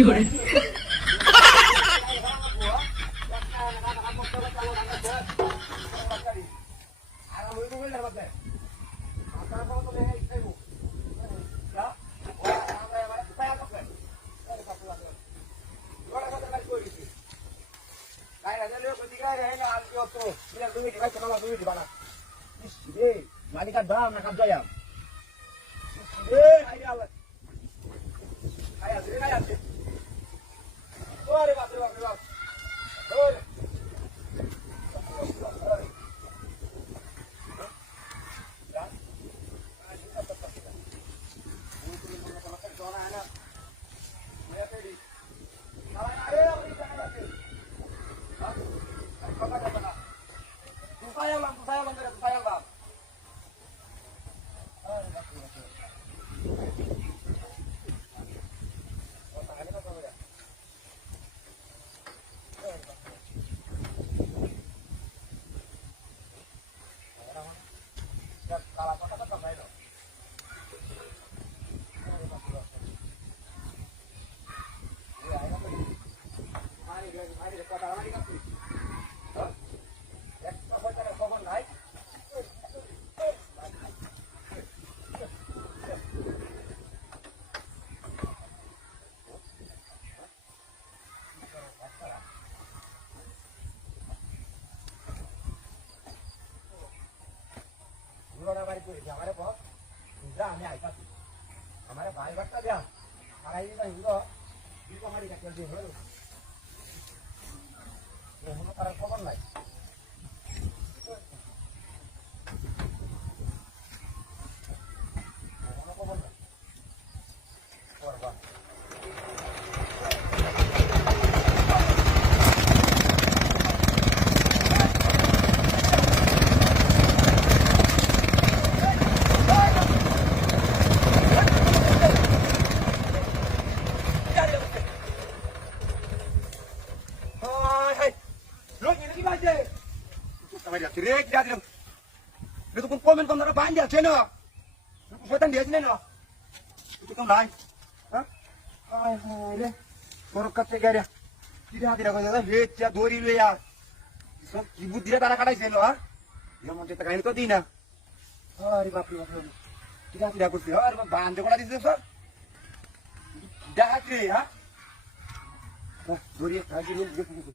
Fiore. Malaikat bam nak jaya. Ayat. Ayat. Ore baap. Ore. Sayang bang. हमारे बहुत दूसरा हमें आएगा हमारे भाई भट्टा गया हमारा ये इनको हमारी क्या चल रही है ये हम पर खबर नहीं और बात Direk dia bilang, itu pun komen komentar banyak channel, buatan dia sini no, itu kan lain, hai deh, baru kata dia, tidak kata dia, dia dori lu ya, so ibu dia tanah kadai sini no, dia mau cerita kain itu tina, hari bapak, tidak kursi, hari bapak bantu kalau di situ, dah hati ya, dori lagi ni.